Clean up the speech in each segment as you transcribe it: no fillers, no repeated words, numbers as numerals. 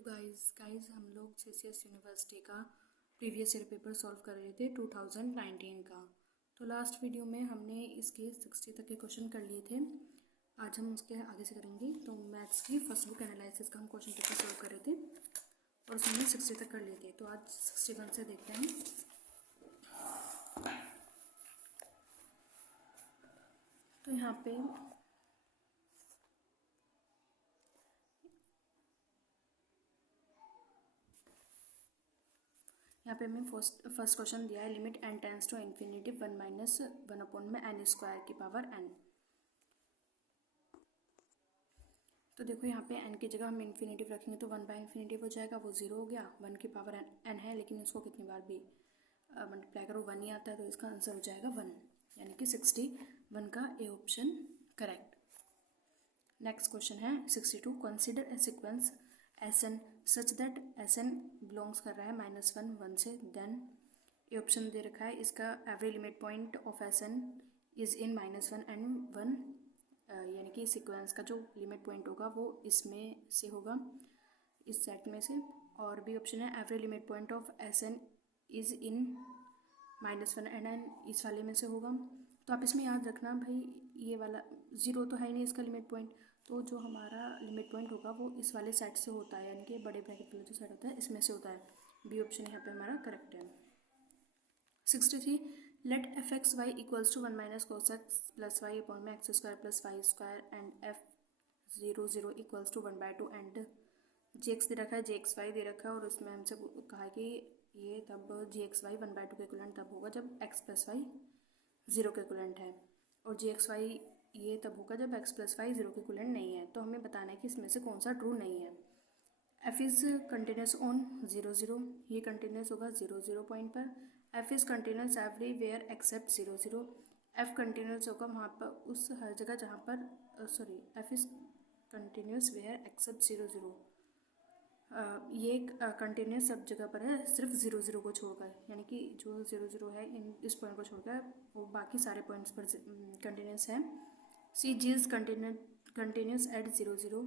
Hello guys हम लोग CCS university का प्रीवियस ईयर पेपर सॉल्व कर रहे थे 2019 का। तो लास्ट वीडियो में हमने इसके 60 तक के क्वेश्चन कर लिए थे। आज हम उसके आगे से करेंगे। तो मैथ्स की फर्स्ट बुक एनालिसिस का हम क्वेश्चन पेपर सॉल्व कर रहे थे और उसमें हमने 60 तक कर लिए थे। तो आज 61 से देखते हैं। तो यहाँ पे हमें फर्स्ट क्वेश्चन दिया है, limit n tends to infinity 1 minus 1 upon में n स्क्वायर की पावर n। तो देखो यहाँ पे n की जगह हम इन्फिनेटिव रखेंगे तो 1 बाई इन्फिनेटिव हो जाएगा, वो 0 हो गया। 1 की पावर n है, लेकिन इसको कितनी बार भी मल्टीप्लाई करो 1 ही आता है, तो इसका आंसर हो जाएगा 1, यानी कि 61 का A option correct. Next question है 62, consider a sequence Sn such that Sn belongs कर रहा है -1 1 से, देन ये ऑप्शन दे रखा है, इसका every limit point of Sn is in -1 and 1, यानी कि सीक्वेंस का जो लिमिट पॉइंट होगा वो इसमें से होगा, इस सेट में से। और भी ऑप्शन है every limit point of Sn is in -1 and n, इस वाले में से होगा। तो आप इसमें याद रखना भाई, ये वाला 0 तो है ही नहीं इसका लिमिट पॉइंट, तो जो हमारा लिमिट पॉइंट होगा वो इस वाले सेट से होता है, यानी कि बड़े ब्रैकेट वाला जो सेट होता है इसमें से होता है। बी ऑप्शन यहाँ पे हमारा करेक्ट है। 63, let f x y equals to 1 minus cos x plus y upon में x square plus y square and f 0 equals to 1/2 and g x दे रखा है, जी एक्स वाई दे रखा है, और उसमें हमसे कहा है कि ये तब जी एक्स वाई 1/2 के इक्वलेंट तब होगा जब एक्स प्लस वाई 0 के इक्वलेंट है, और जी एक्स वाई ये तब होगा जब x प्लस वाई 0 के इक्वलेंट नहीं है। तो हमें बताना है कि इसमें से कौन सा ट्रू नहीं है। f इज़ कंटिन्यूस ऑन 0 0, ये कंटिन्यूस होगा 0 0 पॉइंट पर। f is continuous everywhere except 0 0, f continuous होगा वहाँ पर उस हर जगह जहाँ पर f is continuous where except 0 0, ये कंटिन्यूस सब जगह पर है सिर्फ 0 0 को छोड़कर, यानी कि जो 0 0 है इस पॉइंट को छोड़कर वो बाकी सारे पॉइंट्स पर कंटिन्यूस है। See g is continuous at 0 0,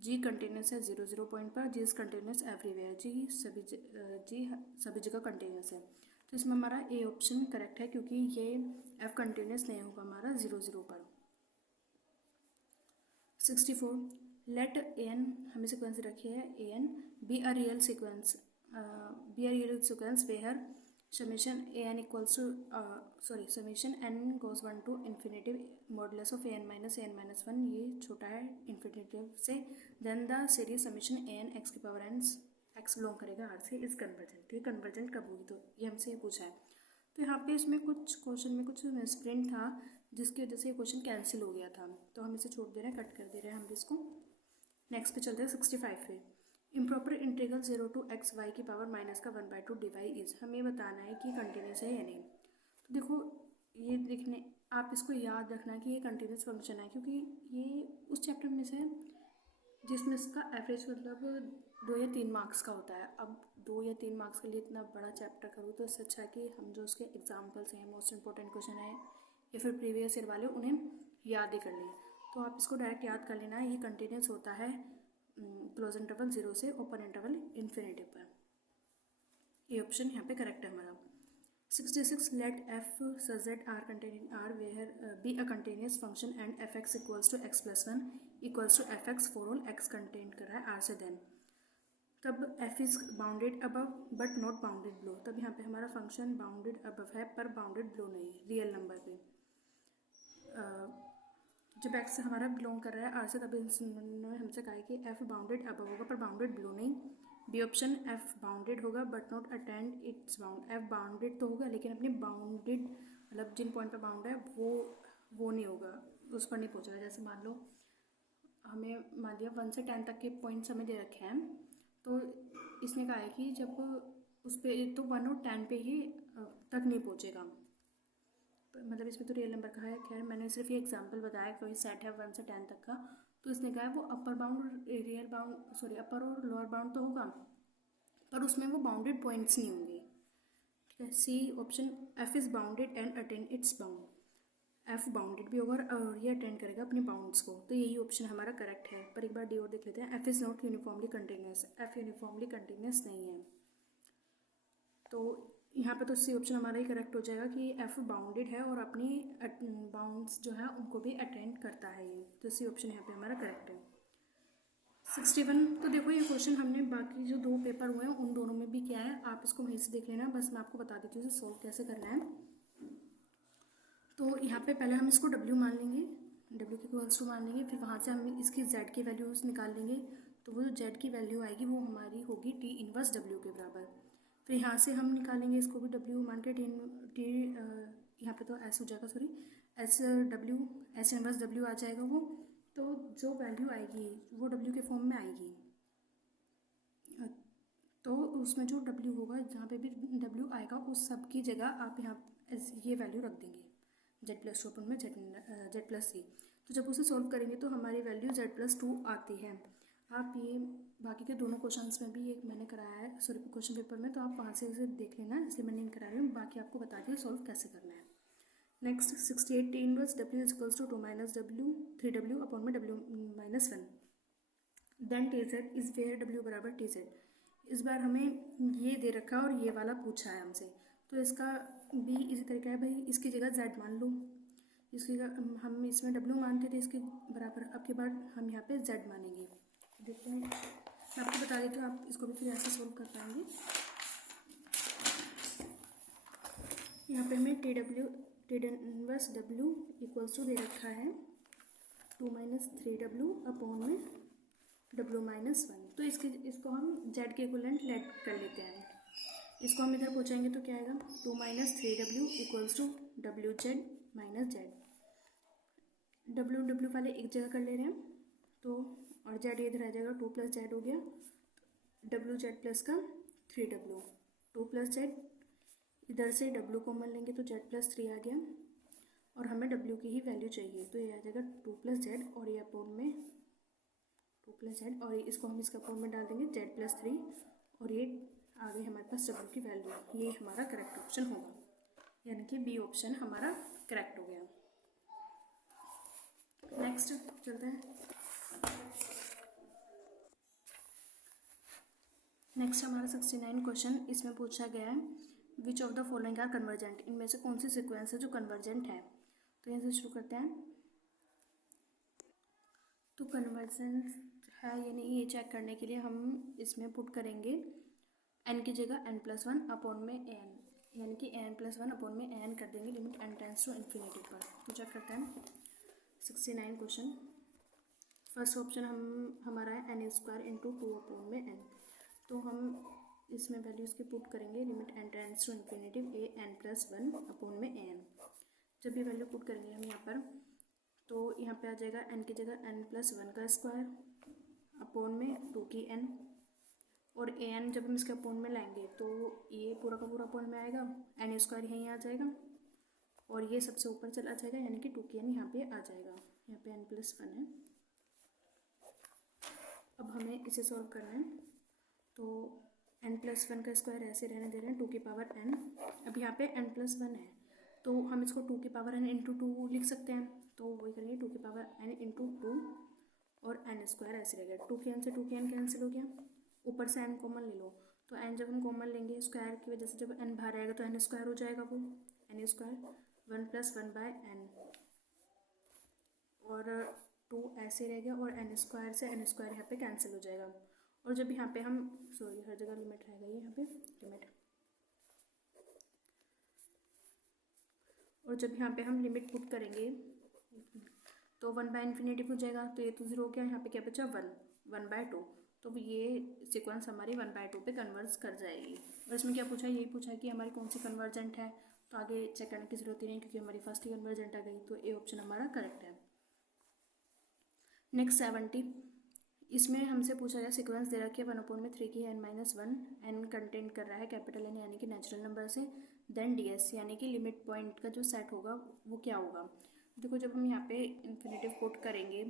g continuous है 0 0 पॉइंट पर, g is continuous everywhere, g सभी जगह कंटिन्यूस है। तो इसमें हमारा ए ऑप्शन करेक्ट है, क्योंकि ये एफ कंटिन्यूस नहीं होगा हमारा 0 0 पर। 64, लेट ए एन, हमें सिक्वेंस रखी है a n be a real sequence where summation a n equals to summation n goes 1 to infinitive modulus of a n minus 1, ये छोटा है इन्फिनेटिव से, then the series summation a n x की power n x belong करेगा R से is convergent. ये convergent कब होगी, तो ये हमसे पूछा है। तो यहाँ पे इसमें कुछ क्वेश्चन में कुछ मिसप्रिंट था, जिसकी वजह से ये क्वेश्चन कैंसिल हो गया था, तो हम इसे छोड़ दे रहे हैं, कट कर दे रहे हैं हम इसको। नेक्स्ट पे चलते हैं 65 पे। Improper integral 0 to x y की पावर माइनस का 1/2 डिवाई इज, हमें बताना है कि कंटिन्यूस है या नहीं। तो देखो ये देखने, आप इसको याद रखना कि ये कंटिन्यूस फंक्शन है, क्योंकि ये उस चैप्टर में से जिसमें इसका एवरेज मतलब 2 या 3 मार्क्स का होता है। अब 2 या 3 मार्क्स के लिए इतना बड़ा चैप्टर करूँ तो इससे अच्छा है कि हम जो उसके एग्जाम्पल्स हैं, मोस्ट इंपॉर्टेंट क्वेश्चन है या फिर प्रीवियस ईयर वाले, उन्हें याद ही कर लें। तो आप इसको डायरेक्ट याद कर लेना है, ये कंटिन्यूस होता है क्लोज इंटरवल 0 से ओपन इंटरवल इन्फिनिटी पर। ये ऑप्शन यहाँ पे करेक्ट है हमारा। 66, let f such that R containing R where be a continuous function and f x equals to x plus 1 equals to f x for all x contain कर रहा है R से, देन तब f is bounded above but not bounded below. तब यहाँ पे हमारा function bounded above है पर बाउंडेड बिलो नहीं, रियल नंबर पे। जब x हमारा बिलोंग कर रहा है r से, तब इन्होंने हमसे कहा है कि f बाउंडेड अबव होगा पर बाउंडेड बिलो नहीं। बी ऑप्शन f बाउंडेड होगा but not attend it's bound, f bounded तो होगा लेकिन अपनी बाउंडेड मतलब जिन पॉइंट पर बाउंड है वो नहीं होगा, उस पर नहीं पहुँचेगा। जैसे मान लो हमें मान लिया 1 से 10 तक के पॉइंट्स हमें दे रखे हैं, तो इसने कहा है कि जब उस पर तो 1 और 10 पे ही तक नहीं पहुँचेगा, मतलब इसमें तो रियल नंबर का है। खैर मैंने सिर्फ ये एग्जांपल बताया, कोई सेट है 1 से 10 तक का, तो इसने कहा है वो अपर बाउंड रियल बाउंड अपर और लोअर बाउंड तो होगा पर उसमें वो बाउंडेड पॉइंट्स नहीं होंगे। ठीक है, C option, f is bounded and attain its bound, f bounded भी होगा और ये अटेंड करेगा अपने बाउंड्स को, तो यही ऑप्शन हमारा करेक्ट है। पर एक बार डी और देख लेते हैं। F is not uniformly continuous, F uniformly continuous नहीं है, तो यहाँ पे तो सी ऑप्शन हमारा ही करेक्ट हो जाएगा कि एफ बाउंडेड है और अपनी बाउंड्स जो है उनको भी अटेंड करता है ये, तो सी ऑप्शन यहाँ पे हमारा करेक्ट है। 61, तो देखो ये क्वेश्चन हमने बाकी जो दो पेपर हुए हैं उन दोनों में भी किया है, आप इसको वहीं से देख लेना, बस मैं आपको बता देती हूँ इसे सोल्व कैसे करना है। तो यहाँ पे पहले हम इसको W मान लेंगे, W के इक्वल्स टू मान लेंगे, फिर वहाँ से हम इसकी Z की वैल्यूज़ निकाल लेंगे, तो वो जो Z की वैल्यू आएगी वो हमारी होगी T इनवर्स W के बराबर। फिर यहाँ से हम निकालेंगे इसको भी W मान के T यहाँ पे तो S हो जाएगा, सॉरी S इनवर्स W आ जाएगा वो, तो जो वैल्यू आएगी वो W के फॉर्म में आएगी, तो उसमें जो W होगा जहाँ पे भी W आएगा उस सब की जगह आप यहाँ ये वैल्यू रख देंगे Z+2 में Z+3, तो जब उसे सॉल्व करेंगे तो हमारी वैल्यू Z+2 आती है। आप ये बाकी के दोनों क्वेश्चंस में भी एक मैंने कराया है, सॉरी क्वेश्चन पेपर में, तो आप वहाँ से उसे देख लेना, इसलिए मैंने नहीं करा रही हूँ, बाकी आपको बता दिया सॉल्व कैसे करना है। Next 68, T inverse W is equals to 2 minus W 3W upon में W minus 1, then TZ is where W बराबर TZ। इस बार हमें ये दे रखा है और ये वाला पूछा है हमसे, तो इसका भी इसी तरीका है, भाई इसकी जगह Z मान लो, इसकी जगह हम इसमें W मानते थे इसके बराबर, अब के बाद हम यहाँ पे Z मानेंगे। देखते हैं, मैं आपको बता देती हूँ, आप इसको भी फिर ऐसे सोल्व कर पाएंगे। यहाँ पे हमें ted inverse W equals to दे रखा है 2 माइनस 3W अपॉन में W माइनस 1, तो इसको हम Z के इक्वलेंट लेट कर लेते हैं, इसको हम इधर पहुँचाएंगे तो क्या आएगा 2 minus 3W equals to WZ minus Z, W वाले एक जगह कर ले रहे हैं, तो और Z इधर आ जाएगा, 2 प्लस Z हो गया, WZ प्लस का 3W, 2 प्लस Z, इधर से W कॉमन लेंगे तो Z+3 आ गया, और हमें W की ही वैल्यू चाहिए, तो ये आ जाएगा 2 प्लस Z और ये अपॉन में 2 प्लस Z, और इसको हम इसका अपॉन में डाल देंगे Z+3, और ये आ गई हमारे पास W की वैल्यू, ये हमारा करेक्ट ऑप्शन होगा, यानी कि बी ऑप्शन हमारा करेक्ट हो गया। नेक्स्ट चलते हैं, नेक्स्ट हमारा 69 क्वेश्चन, इसमें पूछा गया है which of the following are convergent, इनमें से कौन सी सीक्वेंस है जो कन्वर्जेंट है, तो यहाँ से शुरू करते हैं। तो कन्वर्जेंट है या नहीं ये चेक करने के लिए हम इसमें पुट करेंगे n की जगह n+1 अपॉन में an, यानी कि n+1 अपॉन में an कर देंगे, limit n tends to infinity पर। तो चेक करते हैं 69 क्वेश्चन, फर्स्ट ऑप्शन हमारा है n² इंटू 2 अपॉन में n, तो हम इसमें वैल्यूज़ के पुट करेंगे, limit n tends to infinity an+1 upon में an। जब ये वैल्यू पुट करेंगे हम यहाँ पर, तो यहाँ पे आ जाएगा n की जगह n+1 का स्क्वायर अपॉन में 2 की n, और an जब हम इसके अपॉन में लाएंगे तो ये पूरा का पूरा अपॉन में आएगा, n² यहीं आ जाएगा, और ये सबसे ऊपर चला जाएगा, यानी कि 2 की n यहाँ पे आ जाएगा, यहाँ पे n+1 है। अब हमें इसे सॉल्व करना है, तो n+1 का स्क्वायर ऐसे रहने दे रहे हैं 2 की पावर n, अब यहाँ पे n+1 है तो हम इसको 2 की पावर n इंटू 2 लिख सकते हैं, तो वही करेंगे 2 की पावर n इंटू 2 और n² ऐसे रहेगा, 2 की n से 2 की n कैंसिल हो गया, ऊपर से n कॉमन ले लो, तो n जब हम कॉमन लेंगे स्क्वायर की वजह से जब n बाहर आएगा तो n² हो जाएगा, वो n² 1+1/n, और 2 ऐसे रह गया, और n² से n² यहाँ पे कैंसिल हो जाएगा, और जब यहाँ पे हम सॉरी हर जगह लिमिट रहेगा ये यहाँ पे लिमिट, और जब यहाँ पे हम लिमिट पुट करेंगे तो 1/∞ हो जाएगा, तो ये तो 0 हो गया, यहाँ पे क्या बचा 1/2, तो ये सीक्वेंस हमारी 1/2 पे कन्वर्ज कर जाएगी। और इसमें क्या पूछा है, यही पूछा है कि हमारी कौन सी कन्वर्जेंट है, तो आगे चेक करने की जरूरत ही नहीं क्योंकि हमारी फर्स्ट ही कन्वर्जेंट आ गई, तो ए ऑप्शन हमारा करेक्ट है। नेक्स्ट 70, इसमें हमसे पूछा गया सीक्वेंस दे रखी है 1/3 की n-1, n कंटेंट कर रहा है कैपिटल N यानी कि नेचुरल नंबर से, देन ds यानी कि लिमिट पॉइंट का जो सेट होगा वो क्या होगा। देखो जब हम यहाँ पे इन्फिनेटिव पुट करेंगे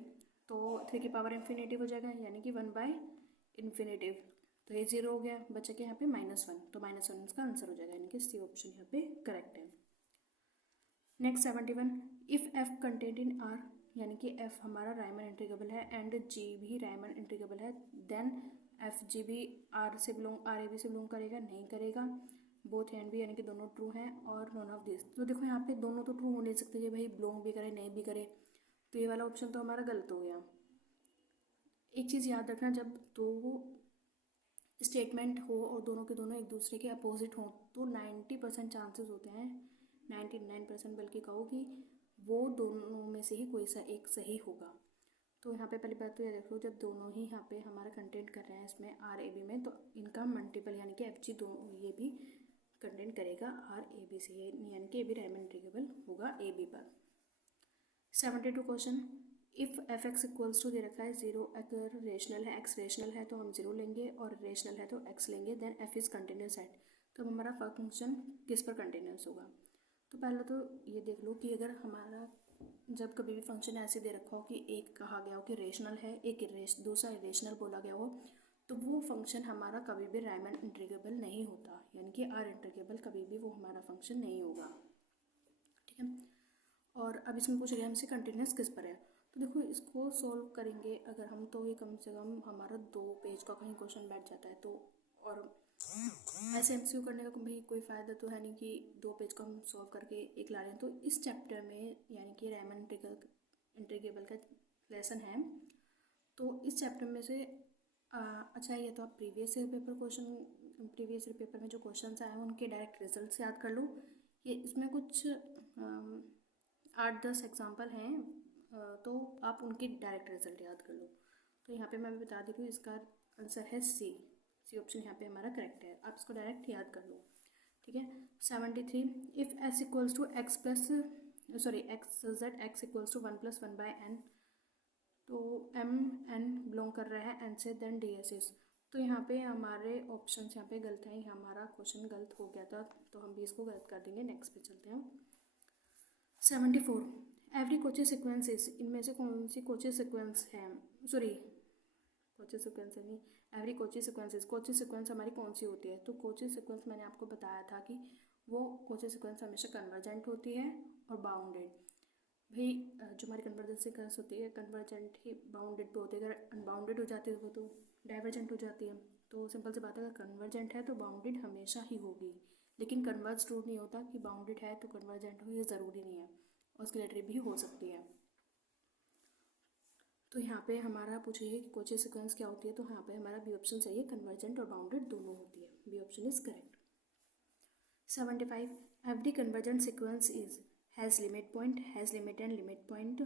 तो 3 की पावर इन्फिनेटी हो जाएगा, यानी कि 1/∞, तो ये 0 हो गया, बचा के यहाँ पे -1, तो -1 इसका आंसर हो जाएगा, यानी कि सी ऑप्शन यहाँ पे करेक्ट है। Next 71, if F content in are, यानी कि एफ हमारा रायमन इंटीग्रेबल है एंड जी भी रायमन इंटीग्रेबल है, देन एफ जी भी आर से बिलोंग, आर ए बी से बिलोंग करेगा? नहीं करेगा। बोथ एंड भी, यानी कि दोनों ट्रू हैं, और नॉन ऑफ दिस। तो देखो यहाँ पे दोनों तो ट्रू हो नहीं सकते, ये भाई बिलोंग भी करे नहीं भी करे, तो ये वाला ऑप्शन तो हमारा गलत हो गया। एक चीज़ याद रखना, जब दो स्टेटमेंट हो और दोनों के दोनों एक दूसरे के अपोजिट हों तो 90% चांसेस होते हैं, 99% बल्कि कहो कि वो दोनों में से ही कोई सा एक सही होगा। तो यहाँ पे पहली बात तो ये देख लो, जब दोनों ही यहाँ पे हमारा कंटेंट कर रहे हैं इसमें आर ए बी में, तो इनका मल्टीपल यानी कि एफ जी दो ये भी कंटेंट करेगा आर ए बी से, यानी कि ए बी रायमन इंटीग्रेबल होगा ए बी पर। 72 question, if f x equals to दे रखा है 0, अगर रेशनल है एक्स रेशनल है तो हम 0 लेंगे, और रेशनल है तो एक्स लेंगे, then f is continuous at, तो हमारा फंक्शन किस पर कंटिन्यूस होगा? तो पहले तो ये देख लो कि अगर हमारा जब कभी भी फंक्शन ऐसे दे रखा हो कि एक कहा गया हो कि रेशनल है, एक दूसरा इरेशनल बोला गया हो, तो वो फंक्शन हमारा कभी भी रायमन इंटीग्रेबल नहीं होता, यानी कि आर इंटीग्रेबल कभी भी वो हमारा फंक्शन नहीं होगा। ठीक है, और अब इसमें पूछ रहे हैं हमसे कंटिन्यूस किस पर है। तो देखो इसको सोल्व करेंगे अगर हम, तो ये कम से कम हमारा 2 पेज का कहीं क्वेश्चन बैठ जाता है, तो और ऐसे एमसीक्यू करने का भी कोई फ़ायदा तो है नहीं कि 2 पेज को हम सॉल्व करके एक ला रहे हैं। तो इस चैप्टर में यानी कि रायमन इंटीग्रेबल का लेसन है, तो इस चैप्टर में से अच्छा ये तो आप प्रीवियस ईयर पेपर में जो क्वेश्चन आए हैं उनके डायरेक्ट रिजल्ट याद कर लो। ये इसमें कुछ 8-10 एग्जाम्पल हैं, तो आप उनकी डायरेक्ट रिजल्ट याद कर लो। तो यहाँ पे मैं भी बता दी हूँ, इसका आंसर है सी ऑप्शन यहाँ पे हमारा करेक्ट है, आप इसको डायरेक्ट याद कर लो। ठीक है, 73, if S equals to x plus x z x equals to 1+1/n, तो एम एन बिलोंग कर रहा है एन से, देन डी एस इज। तो यहाँ पे हमारे ऑप्शन यहाँ पे गलत हैं, हमारा क्वेश्चन गलत हो गया था, तो हम भी इसको गलत कर देंगे। नेक्स्ट पे चलते हैं। 74, एवरी कोची सिक्वेंस इज, इनमें से कौन सी कोची सिक्वेंस है? कोची सिक्वेंस है नहीं, every Kochi sequence is, Kochi sequence हमारी कौन सी होती है? तो कोची सिक्वेंस मैंने आपको बताया था कि वो कोची सिक्वेंस हमेशा कन्वर्जेंट होती है और बाउंडेड। भाई जो हमारी कन्वर्जेंट सिक्वेंस होती है कन्वर्जेंट ही बाउंडेड पे होती है, अगर अनबाउंडेड हो जाती है वो तो डाइवर्जेंट हो जाती है। तो सिंपल सी बात है, अगर कन्वर्जेंट है तो बाउंडेड हमेशा ही होगी, लेकिन कन्वर्ज ट्रू नहीं होता कि बाउंडेड है तो कन्वर्जेंट हो, ये ज़रूरी नहीं है, ऑस्किलेटरी भी हो सकती है। तो यहाँ पे हमारा पूछिए कि कोची सिक्वेंस क्या होती है, तो यहाँ पे हमारा बी ऑप्शन सही है, कन्वर्जेंट और बाउंडेड दोनों होती है, B option is correct. 75, every convergent sequence is has limit point, has limit and limit point,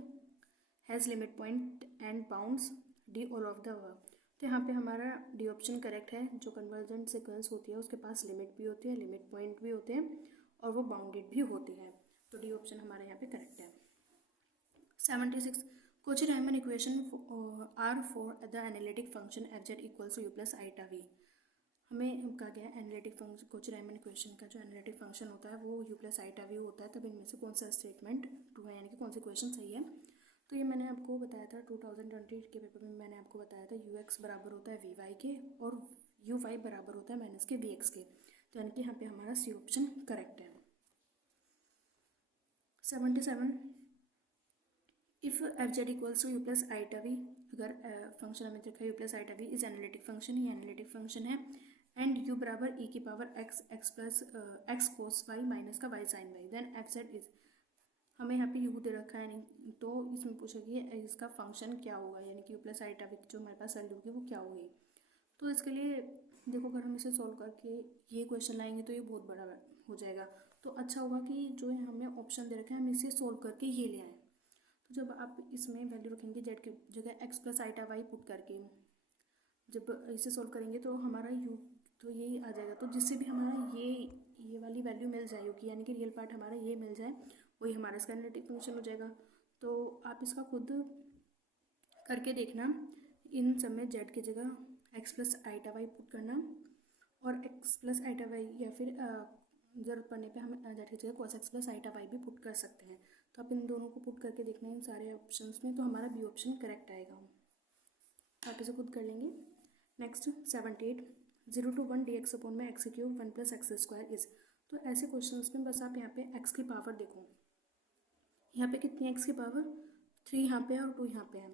has limit point and bounds, D all of the above. तो यहाँ पे हमारा डी ऑप्शन करेक्ट है, जो कन्वर्जेंट सिक्वेंस होती है उसके पास limit भी होती है, लिमिट पॉइंट भी होते हैं, और वो बाउंडेड भी होती है, तो डी ऑप्शन हमारे यहाँ पे करेक्ट है। 76, Cauchy-Riemann equation are for the analytic function fz equals to u plus iota v। हमें कहा गया एनालिटिक फंक्शन, Cauchy-Riemann इक्वेशन का जो एनालिटिक फंक्शन होता है वो u plus iota v होता है, तब इनमें से कौन सा स्टेटमेंट ट्रू है, यानी कि कौन सी इक्वेशन सही है? तो ये मैंने आपको बताया था 2020 के पेपर में, मैंने आपको बताया था ux बराबर होता है vy के और uy बराबर होता है माइनस के vx के, तो यानी कि यहाँ पे हमारा सी ऑप्शन करेक्ट है। 77, if f z equals to u plus iota v, अगर फंक्शन हमें देखा u plus iota v is analytic function, ये एनालिटिक फंक्शन है, एंड यू बराबर ई की power x plus x cos y minus का y sine y, then f z is, हमें यहाँ पे यू दे रखा है नहीं, तो इसमें पूछा कि इसका फंक्शन क्या होगा, यानी कि यू प्लस आईटा वी जो हमारे पास वैल्यू होगी वो क्या होगी। तो इसके लिए देखो, अगर हम इसे सॉल्व करके ये क्वेश्चन लाएंगे तो ये बहुत बड़ा हो जाएगा, तो अच्छा होगा कि जो हमें ऑप्शन दे रखे हैं हम इसे सॉल्व करके ये ले आएँ। तो जब आप इसमें वैल्यू रखेंगे जेड के जगह x plus iota Y put करके, जब इसे सॉल्व करेंगे तो हमारा यू तो यही आ जाएगा, तो जिससे भी हमारा ये वाली वैल्यू मिल जाएगी, यानी कि रियल पार्ट हमारा ये मिल जाए, वही हमारा इसका एनालिटिक फंक्शन हो जाएगा। तो आप इसका खुद करके देखना, इन सब में जेड की जगह x plus iota Y put करना, और एक्स प्लस आईटा वाई, या फिर ज़रूरत पड़ने पे हम जेड की जगह कोस एक्स प्लस आईटा वाई भी पुट कर सकते हैं। तो आप इन दोनों को पुट करके देखना इन सारे ऑप्शंस में, तो हमारा बी ऑप्शन करेक्ट आएगा, आप इसे खुद कर लेंगे। नेक्स्ट 78, 0 to 1 dx अपॉन में x³ 1 + x² इज, तो ऐसे क्वेश्चंस में बस आप यहाँ पे x की पावर देखो, यहाँ पे कितनी एक्स की पावर 3 यहाँ पे है और 2 यहाँ पे है,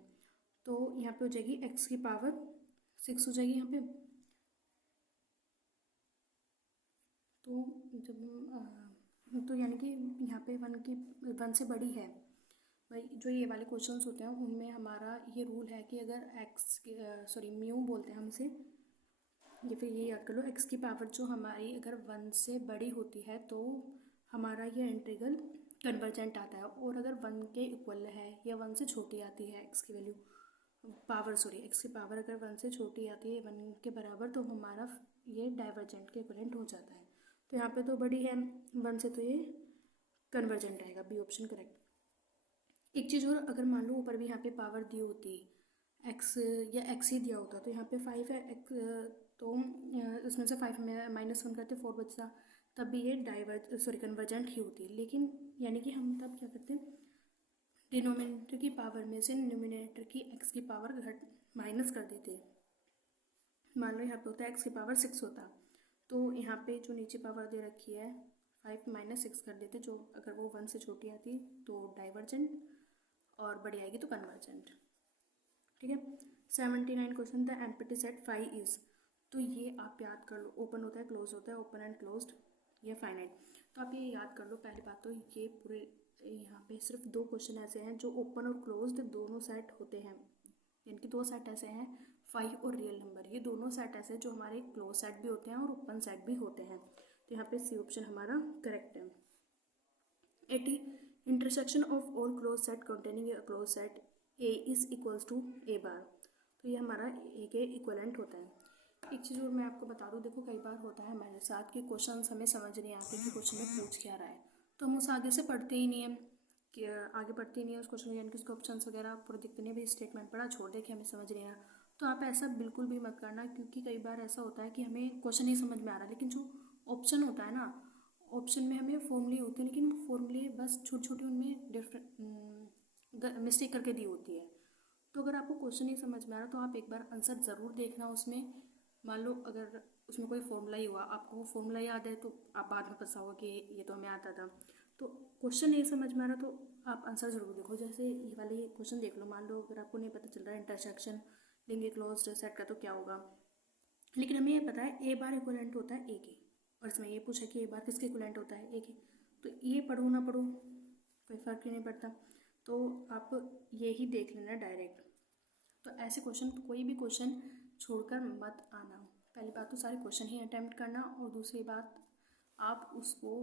तो यहाँ पे हो जाएगी एक्स की पावर 6 हो जाएगी यहाँ पे। तो जब तो यानी कि यहाँ पे 1 से बड़ी है भाई। जो ये वाले क्वेश्चंस होते हैं उनमें हमारा ये रूल है कि अगर एक्स सॉरी म्यू बोलते हैं हम इसे, ये फिर ये याद कर लो, एक्स की पावर जो हमारी अगर 1 से बड़ी होती है तो हमारा ये इंटीग्रल कन्वर्जेंट आता है, और अगर 1 के इक्वल है या 1 से छोटी आती है एक्स की वैल्यू एक्स की पावर अगर 1 से छोटी आती है 1 के बराबर, तो हमारा ये डाइवर्जेंट के इक्वलेंट हो जाता है। तो यहाँ पे तो बड़ी है 1 से, तो ये कन्वर्जेंट आएगा, बी ऑप्शन करेक्ट। एक चीज़ और, अगर मान लो ऊपर भी यहाँ पे पावर दी होती एक्स या एक्स ही दिया होता, तो यहाँ पे 5 है एक्स, तो इसमें से 5 में -1 करते 4 बचता, तब भी ये कन्वर्जेंट ही होती। लेकिन यानी कि हम तब क्या करते हैं, डिनोमिनेटर की पावर में से न्यूमिनेटर की एक्स की पावर माइनस कर देते। मान लो यहाँ पे होता है एक्स की पावर 6 होता, तो यहाँ पे जो नीचे पावर दे रखी है 5 - 6 कर देते, जो अगर वो 1 से छोटी आती तो डाइवर्जेंट और बड़ी आएगी तो कन्वर्जेंट। ठीक है। 79 question, the empty set phi is, तो ये आप याद कर लो, ओपन होता है क्लोज होता है, ओपन एंड क्लोज्ड, ये फाइनाइट। तो आप ये याद कर लो। पहली बात तो ये पूरे यहाँ पे सिर्फ 2 क्वेश्चन ऐसे हैं जो ओपन और क्लोज्ड दोनों सेट होते हैं, यानी कि 2 सेट ऐसे हैं, फाई और रियल नंबर, ये दोनों सेट ऐसे हैं जो हमारे क्लोज सेट भी होते हैं और ओपन सेट भी होते हैं। तो यहाँ पे सी ऑप्शन हमारा करेक्ट है। 80, intersection of all close set containing a close set a is equals to a bar, तो ये हमारा ए के इक्वलेंट होता है। एक चीज़ और मैं आपको बता दूँ, देखो कई बार होता है हमारे साथ कि क्वेश्चन हमें समझ नहीं आते कि क्वेश्चन में पूछ क्या रहा है, तो हम उस आगे से पढ़ते ही नहीं है, कि आगे पढ़ते ही नहीं है उस क्वेश्चन, यानी कि उसके ऑप्शन वगैरह पूरे दिखते नहीं, भी स्टेटमेंट पढ़ा छोड़ दे कि हमें समझ नहीं आ रहा। तो आप ऐसा बिल्कुल भी मत करना, क्योंकि कई बार ऐसा होता है कि हमें क्वेश्चन नहीं समझ में आ रहा, लेकिन जो ऑप्शन होता है ना, ऑप्शन में हमें फॉर्मूले होते हैं, लेकिन फॉर्मूले बस छोटी छोटी उनमें डिफरेंट मिस्टेक करके दी होती है। तो अगर आपको क्वेश्चन नहीं समझ में आ रहा तो आप एक बार आंसर ज़रूर देखना उसमें। मान लो अगर उसमें कोई फॉर्मूला ही हुआ, आपको वो फॉर्मूला याद है, तो आप बाद में पछताओगे कि ये तो हमें आता था। तो क्वेश्चन नहीं समझ में आ रहा तो आप आंसर ज़रूर देखो। जैसे ये वाले क्वेश्चन देख लो, मान लो अगर आपको नहीं पता चल रहा है इंटरसेक्शन लेंगे क्लोज्ड सेट का तो क्या होगा, लेकिन हमें ये पता है ए बार इक्वलेंट होता है ए के, और इसमें ये पूछा कि ए बार किसके इक्वलेंट होता है ए के, तो ये पढ़ो ना पढ़ो कोई फ़र्क ही नहीं पड़ता, तो आप ये ही देख लेना डायरेक्ट। तो ऐसे क्वेश्चन, कोई भी क्वेश्चन छोड़कर मत आना। पहली बात तो सारे क्वेश्चन ही अटैम्प्ट करना, और दूसरी बात आप उसको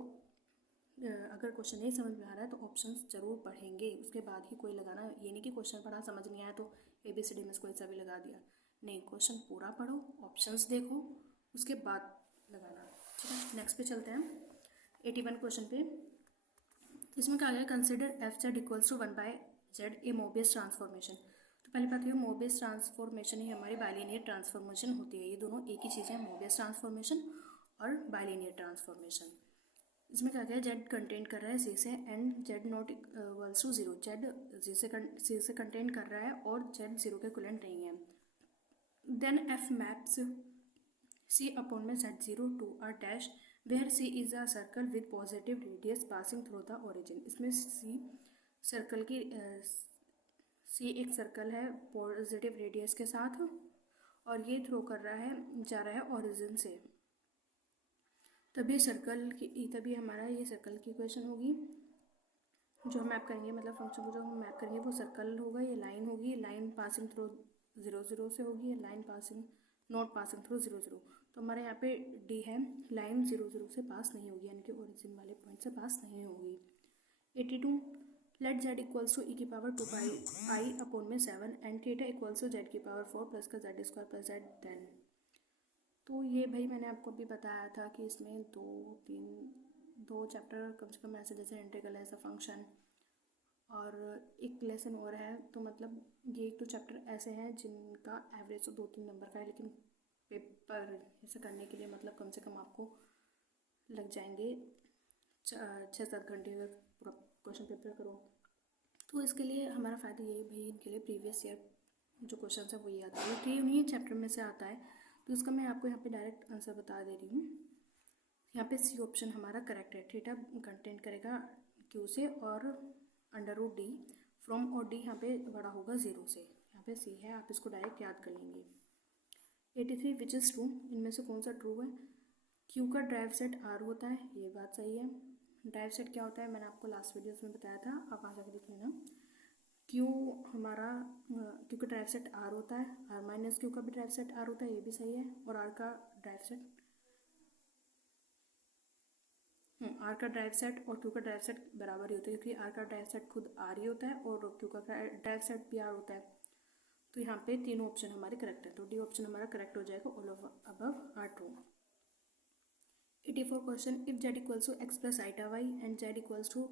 अगर क्वेश्चन नहीं समझ में आ रहा है तो ऑप्शंस जरूर पढ़ेंगे, उसके बाद ही कोई लगाना। ये नहीं कि क्वेश्चन पढ़ा समझ नहीं आया तो ABCD में कोई सा भी लगा दिया, नहीं, क्वेश्चन पूरा पढ़ो, ऑप्शंस देखो, उसके बाद लगाना। ठीक है, नेक्स्ट पे चलते हैं 81 क्वेश्चन पे। इसमें क्या गया, consider f z equals to 1/z a Mobius transformation. तो पहली बात ये, मोबियस ट्रांसफॉर्मेशन ही हमारी बाइलिनियर ट्रांसफॉर्मेशन होती है, ये दोनों एक ही चीज़ है, मोबियस ट्रांसफॉर्मेशन और बाइलिनियर ट्रांसफॉर्मेशन। इसमें क्या क्या, जेड कंटेंट कर रहा है सी से, and Z not equals to 0, Z C से कंटेंट कर रहा है और जेड 0 के इक्विवेलेंट नहीं है। Then f maps C upon में z0 to a dash where C is a circle with positive radius passing through the origin. इसमें सी सर्कल की सी एक सर्कल है पॉजिटिव रेडियस के साथ, और ये थ्रो कर रहा है, जा रहा है ओरिजिन से, तभी हमारा ये सर्कल की इक्वेशन होगी। जो हम मैप करेंगे, मतलब फंक्शन को जो हम मैप करेंगे वो सर्कल होगा, ये लाइन होगी, लाइन पासिंग थ्रू 0 0 से होगी, line passing not passing through 0 0। तो हमारे यहाँ पे डी है, लाइन 0 0 से पास नहीं होगी, यानी कि ओरिजिन वाले पॉइंट से पास नहीं होगी। 82, let z equals to e की पावर 2 अपॉन में 7 and theta equals to z की पावर 4 प्लस का जेड स्क्वायर प्लस जेड 10। तो ये भाई मैंने आपको अभी बताया था कि इसमें दो चैप्टर कम से कम ऐसे, जैसे इंटीग्रल ऐसा फंक्शन, और एक लेसन और है, तो मतलब ये एक तो चैप्टर ऐसे हैं जिनका एवरेज तो 2-3 नंबर का है, लेकिन पेपर ऐसे करने के लिए मतलब कम से कम आपको लग जाएंगे 6-7 घंटे अगर पूरा क्वेश्चन पेपर करो। तो इसके लिए हमारा फ़ायदा ये भाई, इनके लिए प्रीवियस ईयर जो क्वेश्चन है वो याद है, तो ये उन्हीं चैप्टर में से आता है, तो इसका मैं आपको यहाँ पे डायरेक्ट आंसर बता दे रही हूँ। यहाँ पे सी ऑप्शन हमारा करेक्ट है, थीटा कंटेंट करेगा क्यू से और अंडर रूट डी फ्रॉम, और डी यहाँ पे बड़ा होगा 0 से, यहाँ पे सी है, आप इसको डायरेक्ट याद कर लेंगे। 83 विच इज़ ट्रू, इनमें से कौन सा ट्रू है? क्यू का ड्राइव सेट आर होता है, ये बात सही है। ड्राइव सेट क्या होता है मैंने आपको लास्ट वीडियोस में बताया था, आप वहाँ जाकर देख लेना। क्यू हमारा क्यू का ड्राइव सेट आर होता है, आर माइनस क्यू का भी ड्राइव सेट आर होता है, ये भी सही है। और आर का ड्राइव सेट आर का ड्राइव सेट और क्यू का ड्राइव सेट बराबर ही होता है, क्योंकि आर का ड्राइव सेट खुद आर ही होता है और क्यू का ड्राइव सेट भी आर होता है। तो यहाँ पे तीनों ऑप्शन हमारे करेक्ट है, तो डी ऑप्शन हमारा करेक्ट हो जाएगा, all of above are true. 84 question, if z equals to x plus iota y and z equals to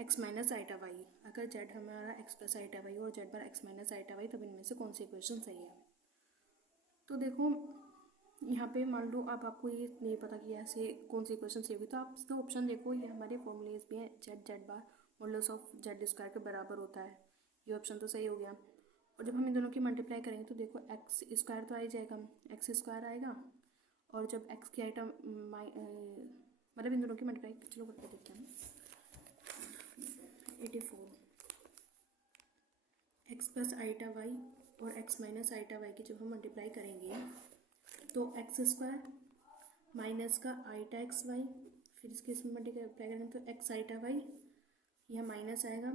x minus iota y, अगर जेड हमारा एक्स प्लस आइटा वाई और z bar x minus iota y, तब इनमें से कौन सी equation सही है? तो देखो यहाँ पे मान लो अब आपको ये नहीं पता कि ऐसे कौन सी इक्वेशन सही होगी, तो आप इसका ऑप्शन देखो, ये हमारे फॉर्मूलेज भी हैं, Z Z bar models of Z square के बराबर होता है, ये ऑप्शन तो सही हो गया। और जब हम इन दोनों की मल्टीप्लाई करेंगे तो देखो एक्स स्क्वायर तो आ ही जाएगा, एक्स स्क्वायर आएगा, और जब एक्स की आइटम मतलब इन दोनों की मल्टीप्लाई, चलो करके देखते हैं। 84 एक्स प्लस आइटा वाई और एक्स माइनस आइटा वाई की जब हम मल्टीप्लाई करेंगे तो एक्स स्क्वायर माइनस का आइटा एक्स वाई, फिर इसके इसमें मल्टीप्लाई करेंगे तो एक्स आइटा वाई, यह माइनस आएगा,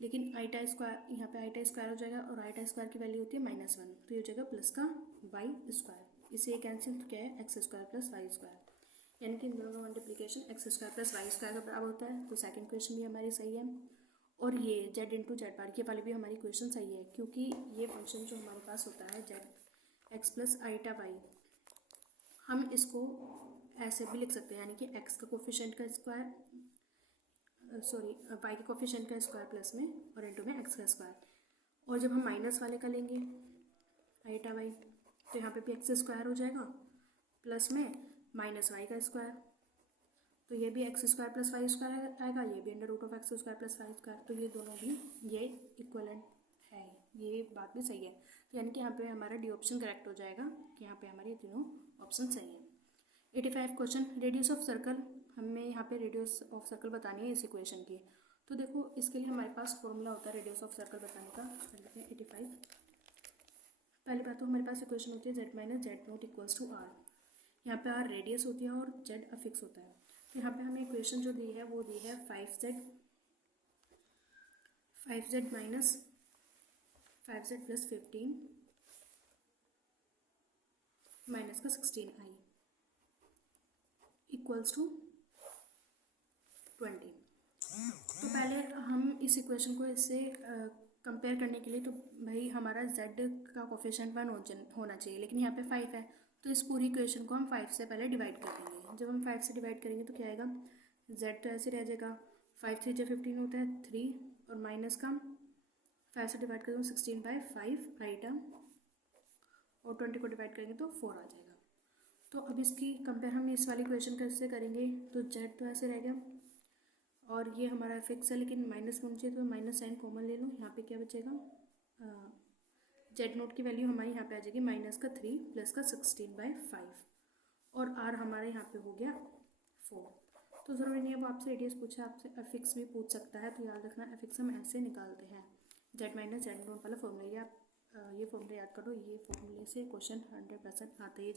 लेकिन आइटा स्क्वायर यहाँ पे आइटा स्क्वायर हो जाएगा और आइटा स्क्वायर की वैल्यू होती है -1, तो ये हो जाएगा प्लस का वाई स्क्वायर, इसे कैंसिल तो क्या है x square plus y square, यानी कि इन दोनों का multiplication x square plus y square का बराबर होता है। तो सेकंड क्वेश्चन भी हमारी सही है, और ये जेड इंटू जेड बार की वाली भी हमारी क्वेश्चन सही है, क्योंकि ये फंक्शन जो हमारे पास होता है z x plus iota y, हम इसको ऐसे भी लिख सकते हैं, यानी कि एक्स का कोफिशिएंट का स्क्वायर वाई के कोफिशिएंट का स्क्वायर प्लस में और इंटू में एक्स का स्क्वायर, और जब हम माइनस वाले का लेंगे आइटा वाई तो यहाँ पे भी एक्स स्क्वायर हो जाएगा प्लस में माइनस वाई का स्क्वायर, तो ये भी x square plus y square आएगा, ये भी under root of x square plus y square, तो ये दोनों भी ये इक्वलेंट है, ये बात भी सही है। तो यानी कि यहाँ पे हमारा डी ऑप्शन करेक्ट हो जाएगा कि यहाँ पे हमारे तीनों ऑप्शन सही है। 85 क्वेश्चन, रेडियस ऑफ सर्कल, हमें यहाँ पे रेडियस ऑफ सर्कल बतानी है इस इक्वेशन की, तो देखो इसके लिए हमारे पास फॉर्मूला होता है रेडियस ऑफ सर्कल बताने का। लिखते हैं 85, पहली बात तो हमारे पास इक्वेशन होती है z minus z not equals to R, यहाँ पे आर रेडियस होती है और जेड अफिक्स होता है। तो यहाँ पे हमें इक्वेशन जो दी है वो दी है 5z minus 5z plus 15 minus का 16i इक्वल्स टू 20। तो पहले हम इस इक्वेशन को इससे कंपेयर करने के लिए, तो भाई हमारा z का कोफिशिएंट 1 होना चाहिए, लेकिन यहाँ पे 5 है, तो इस पूरी इक्वेशन को हम 5 से पहले डिवाइड कर देंगे। जब हम 5 से डिवाइड करेंगे तो क्या आएगा, z तो ऐसे रह जाएगा, 5 3 15 होता है 3, और माइनस का 5 से डिवाइड करेंगे 16/5 आइटम, और 20 को डिवाइड करेंगे तो 4 आ जाएगा। तो अब इसकी कंपेयर हम इस वाली इक्वेशन कैसे करेंगे, तो z तो ऐसे रह गया, और ये हमारा फिक्स है लेकिन माइनस में चाहिए, तो माइनस साइन कॉमन ले लो, यहाँ पे क्या बचेगा, जेड नोट की वैल्यू हमारी यहाँ पे आ जाएगी माइनस का 3 प्लस का 16/5, और आर हमारे यहाँ पे हो गया 4। तो ज़रूरी नहीं है वो आपसे रेडियस पूछा, आपसे एफिक्स भी पूछ सकता है, तो याद रखना एफिक्स हम ऐसे निकालते हैं, जेड माइनस जेड नोट वाला फॉर्मूला, आप ये फॉर्मूला याद करो, ये फॉर्मूले से क्वेश्चन 100% आते ही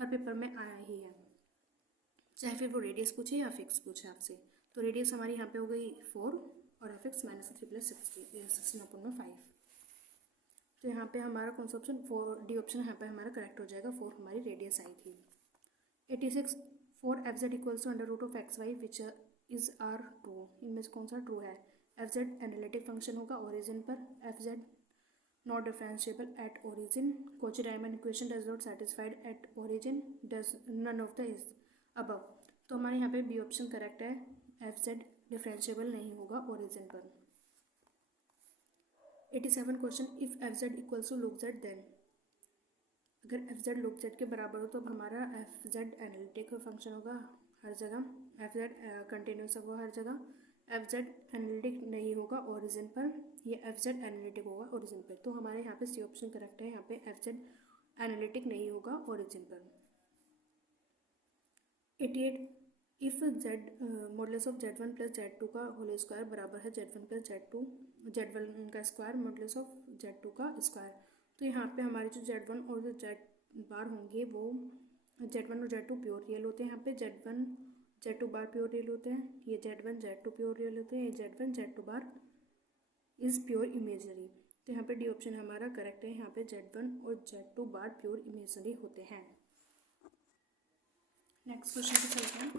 हर पेपर में आया ही है, चाहे फिर वो रेडियस पूछे या फिक्स पूछे आपसे। तो रेडियस हमारी यहाँ पे हो गई 4 और एफिक्स -3 प्लस 16/5, तो यहाँ पे हमारा कौन सा ऑप्शन 4, डी ऑप्शन यहाँ पे हमारा करेक्ट हो जाएगा, 4 हमारी रेडियस आई थी। 86 4 fz equals to under root of x y which is R true, इनमें से कौन सा ट्रू है, fz एनालिटिक फंक्शन होगा ओरिजिन पर, fz not differentiable at origin, Cauchy Riemann equation does not satisfied at origin, does none of the is above, तो हमारे यहाँ पे बी ऑप्शन करेक्ट है, fz डिफरेंशिएबल नहीं होगा ओरिजिन पर। 87 question, if fz equals to log z then, अगर fz log z के बराबर हो तो अब हमारा fz एनालिटिक फंक्शन होगा हर जगह, fz कंटिन्यूस होगा हर जगह, fz एनालिटिक नहीं होगा ओरिजिन पर, ये fz एनालिटिक होगा ओरिजिन पर, तो हमारे यहाँ पे सी ऑप्शन करेक्ट है, यहाँ पे fz एनालिटिक नहीं होगा ओरिजिन पर। 88 if Z modulus of Z1 plus Z2 का होल स्क्वायर बराबर है Z1 प्लस Z2 Z1 का स्क्वायर मॉडुलस ऑफ Z2 का स्क्वायर, तो यहाँ पे हमारे जो Z1 और जो Z बार होंगे वो Z1 और Z2 प्योर रियल होते हैं। यहाँ पे Z1 Z2 बार प्योर रियल होते हैं, ये Z1 Z2 प्योर रियल होते हैं, ये Z1 Z2 bar is pure imagery. तो यहाँ पे डी ऑप्शन हमारा करेक्ट है, यहाँ पे Z1 और Z2 बार प्योर इमेजरी होते हैं। नेक्स्ट क्वेश्चन पे चलते हैं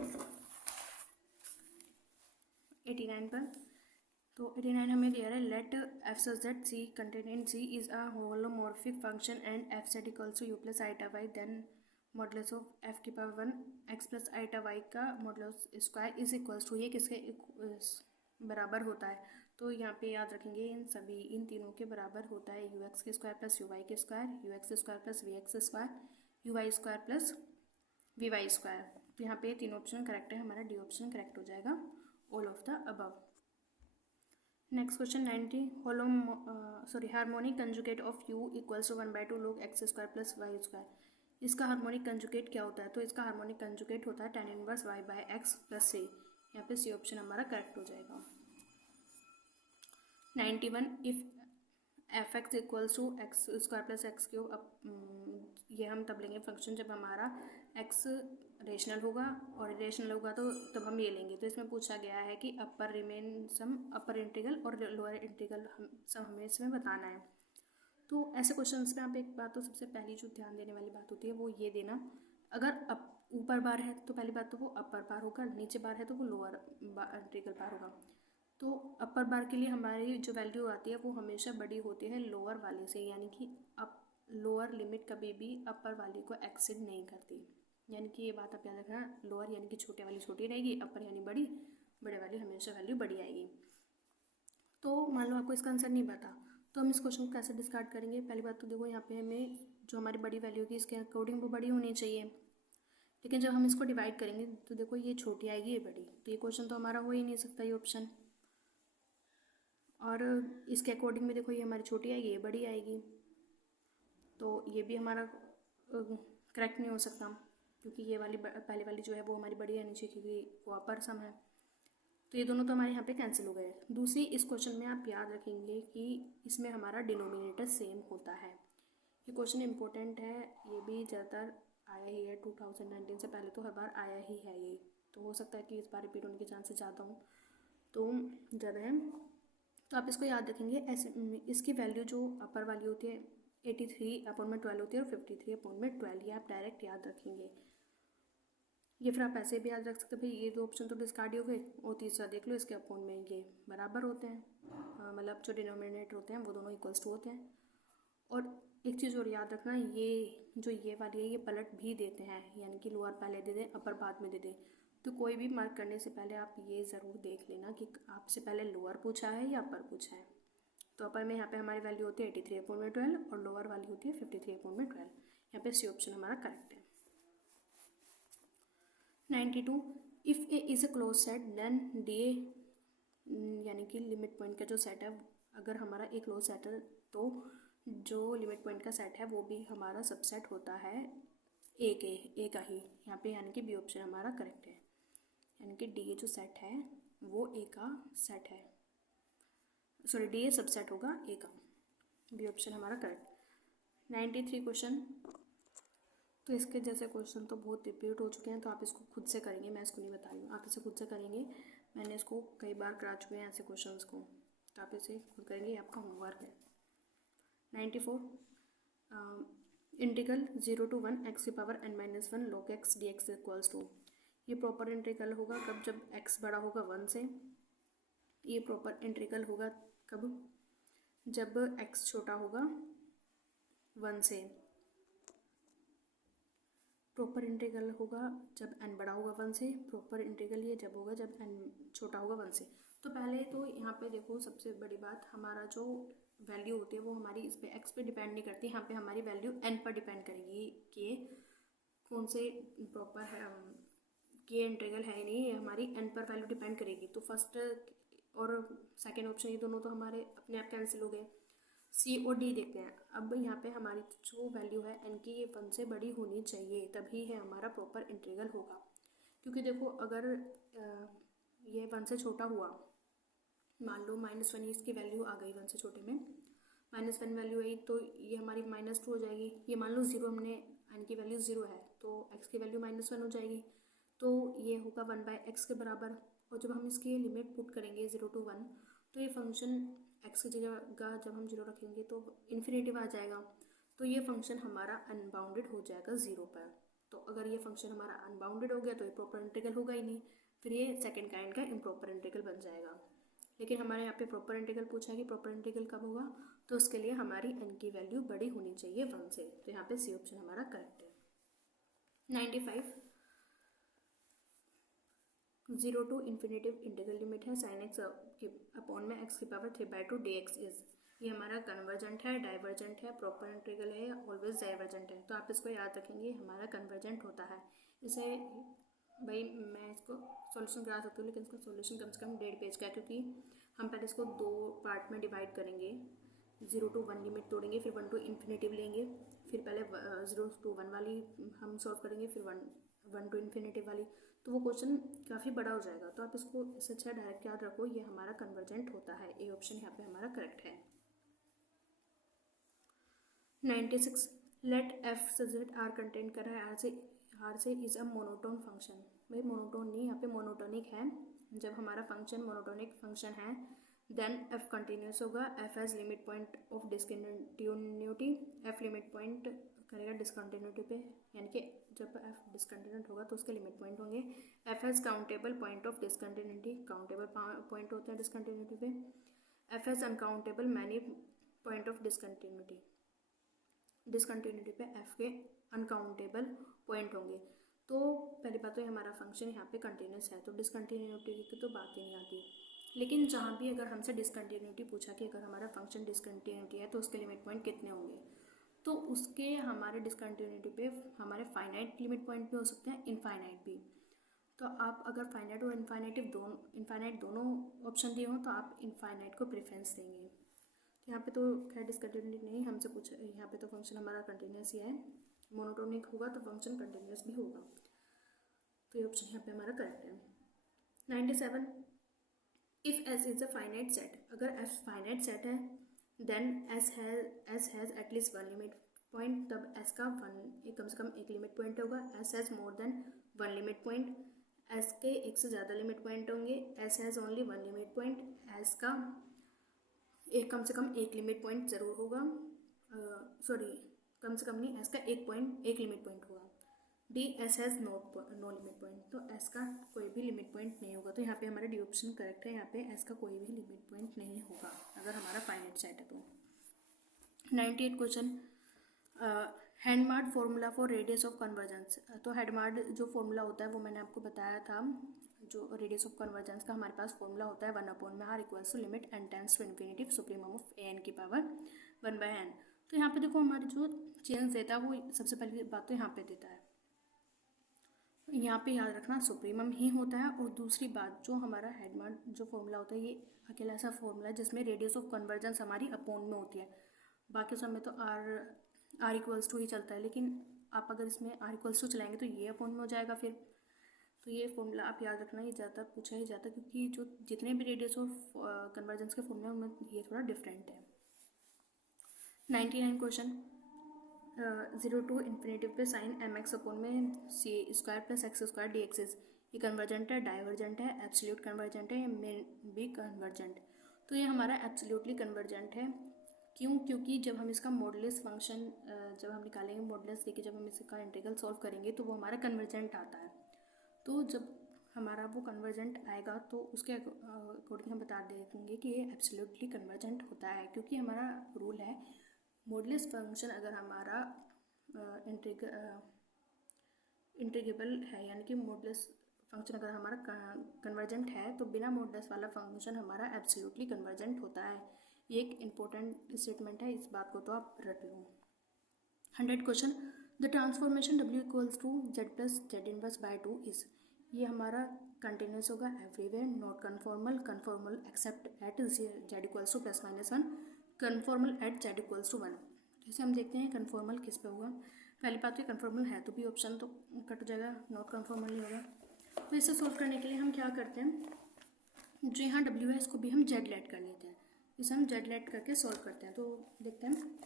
89 पर। तो 89 हमें दिया है let f such that C contain in C is a holomorphic function and f set equals to u plus iota y, then modulus of f की power 1 x plus iota y का modulus square is equals to, ये किसके बराबर होता है? तो यहाँ पे याद रखेंगे इन तीनों के बराबर होता है यू एक्स के स्क्वायर प्लस यू वाई के square, u x square plus v x square, u y square plus v y square. तो यहाँ पे तीनों ऑप्शन करेक्ट है, हमारा डी ऑप्शन करेक्ट हो जाएगा, all of the above. Next question 90 harmonic conjugate of u equals to 1/2 log x square plus y square. इसका harmonic conjugate क्या होता है? तो इसका हार्मोनिक कंजुगेट होता है tan inverse y by x plus c। यहाँ पे सी ऑप्शन हमारा करेक्ट हो जाएगा। 91 if f x equals to x square plus x cube. अब ये हम तब लेंगे फंक्शन जब हमारा एक्स रेशनल होगा, और रेशनल होगा तो तब हम ये लेंगे। तो इसमें पूछा गया है कि अपर रिमेन सम, अपर इंटीग्रल और लोअर इंटीग्रल सम हमें इसमें बताना है। तो ऐसे क्वेश्चंस में आप एक बात तो सबसे पहली जो ध्यान देने वाली बात होती है वो ये देना, अगर ऊपर बार है तो पहली बात तो वो अपर बार होगा, नीचे बार है तो वो लोअर इंटीग्रल बार होगा। तो अपर बार के लिए हमारी जो वैल्यू आती है वो हमेशा बड़ी होती है लोअर वाले से, यानी कि अप लोअर लिमिट कभी भी अपर वाले को एक्सीड नहीं करती। यानी कि ये बात आप याद रखना, लोअर यानी कि छोटे वाली छोटी रहेगी, अपर यानी बड़ी, बड़े वाली हमेशा वैल्यू बड़ी आएगी। तो मान लो आपको इसका आंसर नहीं पता, तो हम इस क्वेश्चन को कैसे डिस्कार्ड करेंगे? पहली बात तो देखो, यहाँ पे हमें जो हमारी बड़ी वैल्यू होगी इसके अकॉर्डिंग वो बड़ी होनी चाहिए, लेकिन जब हम इसको डिवाइड करेंगे तो देखो ये छोटी आएगी ये बड़ी, तो ये क्वेश्चन तो हमारा हो ही नहीं सकता ये ऑप्शन। और इसके अकॉर्डिंग में देखो ये हमारी छोटी आएगी ये बड़ी आएगी, तो ये भी हमारा करेक्ट नहीं हो सकता, क्योंकि ये वाली पहले वाली जो है वो हमारी बड़ी आनी चाहिए क्योंकि वो अपर सम है। तो ये दोनों तो हमारे यहाँ पे कैंसिल हो गए। दूसरी, इस क्वेश्चन में आप याद रखेंगे कि इसमें हमारा डिनोमिनेटर सेम होता है। ये क्वेश्चन इंपॉर्टेंट है, ये भी ज़्यादातर आया ही है 2019 से, पहले तो हर बार आया ही है ये, तो हो सकता है कि इस बार रिपीट होने के चांसेस ज़्यादा हों, तो ज़्यादा है। तो आप इसको याद रखेंगे ऐसे, इसकी वैल्यू जो अपर वाली होती है 83/12 होती है और 53/12, ये आप डायरेक्ट याद रखेंगे। ये फिर आप ऐसे भी याद रख सकते हैं, भाई ये दो ऑप्शन तो डिस्कार्ड हो गए, और तीसरा देख लो इसके अपॉन में ये बराबर होते हैं, मतलब जो डिनोमिनेटर होते हैं वो दोनों इक्वल्स टू होते हैं। और एक चीज़ और याद रखना, ये जो ये वाली है ये पलट भी देते हैं, यानी कि लोअर पहले दे दें अपर बाद में दे दें। तो कोई भी मार्क करने से पहले आप ये ज़रूर देख लेना कि आपसे पहले लोअर पूछा है या अपर पूछा है। तो अपर में यहाँ पे हमारी वैल्यू होती है 83/12 और लोअर वाली होती है 53/12। यहाँ पे सी ऑप्शन हमारा करेक्ट है। 92 if A is a close set then D A, यानी कि लिमिट पॉइंट का जो सेट है, अगर हमारा एक क्लोज सेट है तो जो लिमिट पॉइंट का सेट है वो भी हमारा सबसेट होता है ए का ही, यहाँ पे यानी कि बी ऑप्शन हमारा करेक्ट है, यानी कि डी ए जो सेट है वो ए का सेट है, सॉरी डी ए सबसेट होगा ए का, बी ऑप्शन हमारा करेक्ट। 93 क्वेश्चन, तो इसके जैसे क्वेश्चन तो बहुत रिपीट हो चुके हैं, तो आप इसको खुद से करेंगे, मैं इसको नहीं बता रही हूँ, आप इसे खुद से करेंगे। मैंने इसको कई बार करा चुके हैं ऐसे क्वेश्चंस को, तो आप इसे खुद करेंगे, आपका होमवर्क है। 94 इंटीग्रल 0 to 1 x की power n-1 log x dx equals to, ये प्रॉपर इंटीग्रल होगा कब? जब x बड़ा होगा 1 से। ये प्रॉपर इंटीग्रल होगा कब? जब x छोटा होगा 1 से। प्रॉपर इंटीग्रल होगा जब n बड़ा होगा 1 से। प्रॉपर इंटीग्रल ये जब होगा जब n छोटा होगा 1 से। तो पहले तो यहाँ पे देखो, सबसे बड़ी बात, हमारा जो वैल्यू होती है वो हमारी इस पे x पे डिपेंड नहीं करती, यहाँ पे हमारी वैल्यू n पर डिपेंड करेगी कि कौन से प्रॉपर है के इंटीग्रल है नहीं, ये हमारी n पर वैल्यू डिपेंड करेगी। तो फर्स्ट और सेकेंड ऑप्शन ये दोनों तो हमारे अपने आप कैंसिल हो गए। सी और डी देखते हैं। अब यहाँ पे हमारी जो वैल्यू है n की, ये 1 से बड़ी होनी चाहिए, तभी है हमारा प्रॉपर इंटीग्रल होगा। क्योंकि देखो अगर ये 1 से छोटा हुआ, मान लो -1 इसकी वैल्यू आ गई 1 से छोटे में, -1 वैल्यू आई तो ये हमारी -2 हो जाएगी। ये मान लो 0, हमने n की वैल्यू 0 है तो x की वैल्यू -1 हो जाएगी, तो ये होगा 1/x के बराबर। और जब हम इसकी लिमिट पुट करेंगे 0 to 1, तो ये फंक्शन x की जगह जब हम 0 रखेंगे तो इन्फिनेटिव आ जाएगा, तो ये फंक्शन हमारा अनबाउंडेड हो जाएगा 0 पर। तो अगर ये फंक्शन हमारा अनबाउंडेड हो गया तो ये प्रॉपर इंटीग्रल होगा ही नहीं, फिर ये सेकंड काइंड का इम्प्रॉपर इंटीग्रल बन जाएगा। लेकिन हमारे यहाँ पे प्रॉपर इंटीग्रल पूछा है कि प्रॉपर इंटीग्रल कब होगा, तो उसके लिए हमारी n की वैल्यू बड़ी होनी चाहिए 1 से, तो यहाँ पे सी ऑप्शन हमारा करेक्ट है। 95 0 to इन्फिनेटिव इंटीग्रल लिमिट है sin x के अपॉन में x की पावर 3/2 dx इज, ये हमारा कन्वर्जेंट है, डाइवर्जेंट है, प्रॉपर इंटीग्रल है, ऑलवेज डाइवर्जेंट है, तो आप इसको याद रखेंगे हमारा कन्वर्जेंट होता है। इसे भाई मैं इसको सॉल्यूशन करा सकती हूँ, लेकिन इसका सॉल्यूशन कम से कम 1.5 पेज का है, क्योंकि हम पहले इसको 2 पार्ट में डिवाइड करेंगे। 0 to 1 लिमिट तोड़ेंगे, फिर 1 to इन्फिनेटिव लेंगे, फिर पहले 0 to 1 वाली हम सॉल्व करेंगे, फिर 1 to इन्फिनेटिव वाली, तो वो क्वेश्चन काफ़ी बड़ा हो जाएगा। तो आप इसको इससे अच्छा डायरेक्ट याद रखो, ये हमारा कन्वर्जेंट होता है। ए ऑप्शन यहाँ पे हमारा करेक्ट है। 96 लेट एफ सजेट आर कंटेंट कर रहा है आर से इज अ मोनोटोन फंक्शन। भाई मोनोटोन नहीं, यहाँ पे मोनोटोनिक है। जब हमारा फंक्शन मोनोटोनिक फंक्शन है देन एफ कंटिन्यूस होगा, F has limit point of discontinuity, F limit point करेगा डिसकंटिन्यूटी पे, यानी कि जब एफ डिसकंटिन्यूट होगा तो उसके लिमिट पॉइंट होंगे। F has countable point of discontinuity, countable point होते हैं डिसकंटिन्यूटी पे। F has uncountable many point of discontinuity, discontinuity पे एफ के अनकाउंटेबल पॉइंट होंगे। तो पहली बात तो हमारा फंक्शन यहाँ पे कंटिन्यूस है, तो डिसकंटिन्यूटी की तो बात ही नहीं आती। लेकिन जहाँ भी अगर हमसे डिसकंटिन्यूटी पूछा कि अगर हमारा फंक्शन डिसकंटिन्यूटी है तो उसके लिमिट पॉइंट कितने होंगे, तो उसके हमारे डिसकंटिन्यूटी पे हमारे फाइनाइट लिमिट पॉइंट भी हो सकते हैं, इनफाइनाइट भी। तो आप अगर फाइनाइट और इनफाइनाइट दोनों ऑप्शन दिए हों तो आप इनफाइनाइट को प्रेफरेंस देंगे। यहाँ पे तो खैर डिसकंटिन्यूटी नहीं हमसे पूछा, यहाँ पे तो फंक्शन हमारा कंटिन्यूस ही है। मोनोटोनिक होगा तो फंक्शन कंटिन्यूस भी होगा, तो ये ऑप्शन यहाँ पे हमारा करेक्ट है। 97 if S is a finite set, अगर एस फाइनाइट सेट है then S has at least 1 limit point, तब एस का कम से कम 1 लिमिट पॉइंट होगा। S has more than 1 limit point, S के 1 से ज़्यादा लिमिट पॉइंट होंगे। S has only 1 limit point, S का कम से कम 1 लिमिट पॉइंट ज़रूर होगा। सॉरी, कम से कम नहीं, एस का 1 लिमिट पॉइंट होगा। D S has no limit point, तो एस का कोई भी लिमिट पॉइंट नहीं होगा, तो यहाँ पे हमारा डी ऑप्शन करेक्ट है। यहाँ पे एस का कोई भी लिमिट पॉइंट नहीं होगा अगर हमारा फाइनाइट सेट है तो। 98 question Hadamard formula for radius of convergence. तो हेडमार्ड जो फॉर्मूला होता है वो मैंने आपको बताया था, जो रेडियस ऑफ कन्वर्जेंस का हमारे पास फॉर्मूला होता है 1/r equals to limit n tends to infinity supremum of an की पावर 1/n। तो यहाँ पे देखो हमारी जो चेंज देता है वो सबसे पहली बात तो यहाँ पे देता है, यहाँ पे याद रखना सुप्रीमम ही होता है। और दूसरी बात जो हमारा हेडमार्ड जो फॉर्मूला होता है ये अकेला ऐसा फॉर्मूला है जिसमें रेडियस ऑफ कन्वर्जेंस हमारी अपॉन में होती है, बाकी समय तो आर इक्वल्स टू ही चलता है। लेकिन आप अगर इसमें आर इक्वल्स टू चलाएंगे तो ये अपॉन में हो जाएगा फिर, तो ये फॉर्मूला आप याद रखना, ये ज़्यादा पूछा ही जाता है क्योंकि जो जितने भी रेडियस ऑफ कन्वर्जेंस के फॉर्मूला उनमें ये थोड़ा डिफरेंट है। 99 क्वेश्चन 0 to इन्फिनेटिव पे साइन एम एक्स अपॉन में c square plus x square d x is, ये कन्वर्जेंट है, डाइवर्जेंट है, एब्सोल्यूट कन्वर्जेंट है, मे बी कन्वर्जेंट। तो ये हमारा एब्सोल्यूटली कन्वर्जेंट है। क्यों? क्योंकि जब हम इसका मॉडुलस फंक्शन जब हम निकालेंगे मॉडुलस लेके, जब हम इसका इंटीग्रल सॉल्व करेंगे तो वो हमारा कन्वर्जेंट आता है। तो जब हमारा वो कन्वर्जेंट आएगा तो उसके अकॉर्डिंग हम बता देंगे कि ये एब्सोल्युटली कन्वर्जेंट होता है, क्योंकि हमारा रूल है मॉडुलस फंक्शन अगर हमारा इंटीग्रेबल है, यानी कि मॉडुलस फंक्शन अगर हमारा कन्वर्जेंट है तो बिना मॉडुलस वाला फंक्शन हमारा एब्सोल्युटली कन्वर्जेंट होता है। ये एक इम्पोर्टेंट स्टेटमेंट है, इस बात को तो आप रट लो। 100 question the transformation W equals to Z plus Z inverse by 2 is, ये हमारा कंटिन्यूस होगा everywhere, not conformal, conformal except at Z equals to +-1, conformal at Z equals to 1। जैसे हम देखते हैं कन्फॉर्मल किस पे होगा, पहली बात तो कन्फॉर्मल है तो भी ऑप्शन तो कट जाएगा, नॉट कन्फॉर्मल नहीं होगा। तो इसे सॉल्व करने के लिए हम क्या करते हैं, जो यहाँ डब्ल्यू है इसको भी हम जेड लेट कर लेते हैं, इसे हम जेड लेट करके सॉल्व करते हैं। तो देखते हैं,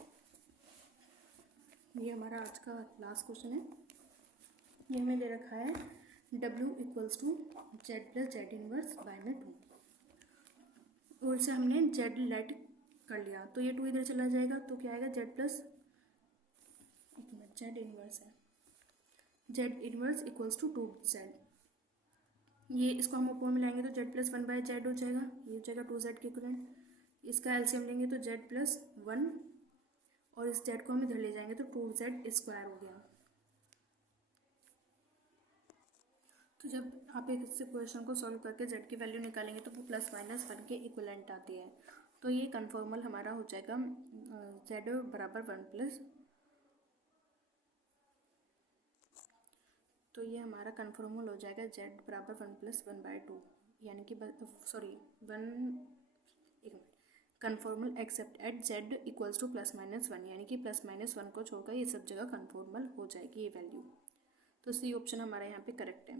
ये हमारा आज का लास्ट क्वेश्चन है। ये हमें दे रखा है W equals to z plus z inverse by में 2, और इसे हमने जेड लेट कर लिया, तो ये 2 इधर चला जाएगा, तो क्या आएगा जेड प्लस, जेड इनवर्स है, z inverse equals to 2z। ये इसको हम ऊपर में लाएंगे तो जेड प्लस 1 बाय जेड हो जाएगा, ये हो जाएगा 2z के इक्वलेंट। इसका एलसीएम लेंगे तो जेड प्लस 1, और इस जेड को हम इधर ले जाएंगे तो 2z स्क्वायर हो गया। तो जब आप एक इस क्वेश्चन को सॉल्व करके जेड की वैल्यू निकालेंगे तो वो प्लस माइनस 1 के इक्वलेंट आती है। तो ये कन्फॉर्मल हमारा हो जाएगा जेड बराबर 1 प्लस, तो ये हमारा कन्फॉर्मल हो जाएगा जेड बराबर 1 प्लस 1 बाय 2, यानी कि सॉरी 1, एक minute, conformal except eight Z equals two plus minus 1, यानी कि प्लस माइनस 1 को छोड़कर ये सब जगह कन्फॉर्मल हो जाएगी ये वैल्यू। तो सी ऑप्शन हमारा यहाँ पे करेक्ट है।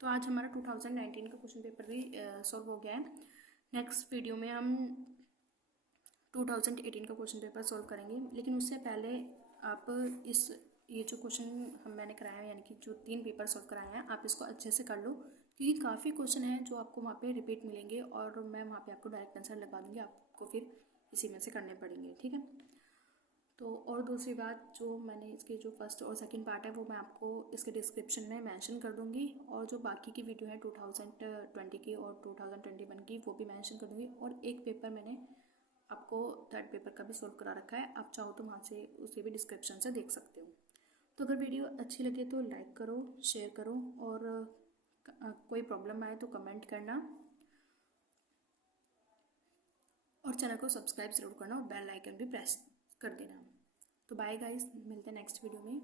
तो आज हमारा 2019 का क्वेश्चन पेपर भी सॉल्व हो गया है। नेक्स्ट वीडियो में हम 2018 का क्वेश्चन पेपर सॉल्व करेंगे, लेकिन उससे पहले आप ये जो क्वेश्चन मैंने कराया है, यानी कि जो 3 पेपर सॉल्व कराए हैं, आप इसको अच्छे से कर लो, क्योंकि काफ़ी क्वेश्चन हैं जो आपको वहाँ पे रिपीट मिलेंगे, और मैं वहाँ पे आपको डायरेक्ट आंसर लगा दूँगी, आपको फिर इसी में से करने पड़ेंगे, ठीक है। तो और दूसरी बात, जो मैंने इसके जो फर्स्ट और सेकंड पार्ट है वो मैं आपको इसके डिस्क्रिप्शन में मेंशन कर दूंगी, और जो बाकी की वीडियो है 2020 की और 2021 की वो भी मेंशन कर दूंगी, और एक पेपर मैंने आपको थर्ड पेपर का भी सॉल्व करा रखा है, आप चाहो तो वहाँ से उसे भी डिस्क्रिप्शन से देख सकते हो। तो अगर वीडियो अच्छी लगे तो लाइक करो, शेयर करो, और कोई प्रॉब्लम आए तो कमेंट करना, और चैनल को सब्सक्राइब ज़रूर करना, और बेल आइकन भी प्रेस कर देना। तो बाय गाइस, मिलते हैं नेक्स्ट वीडियो में।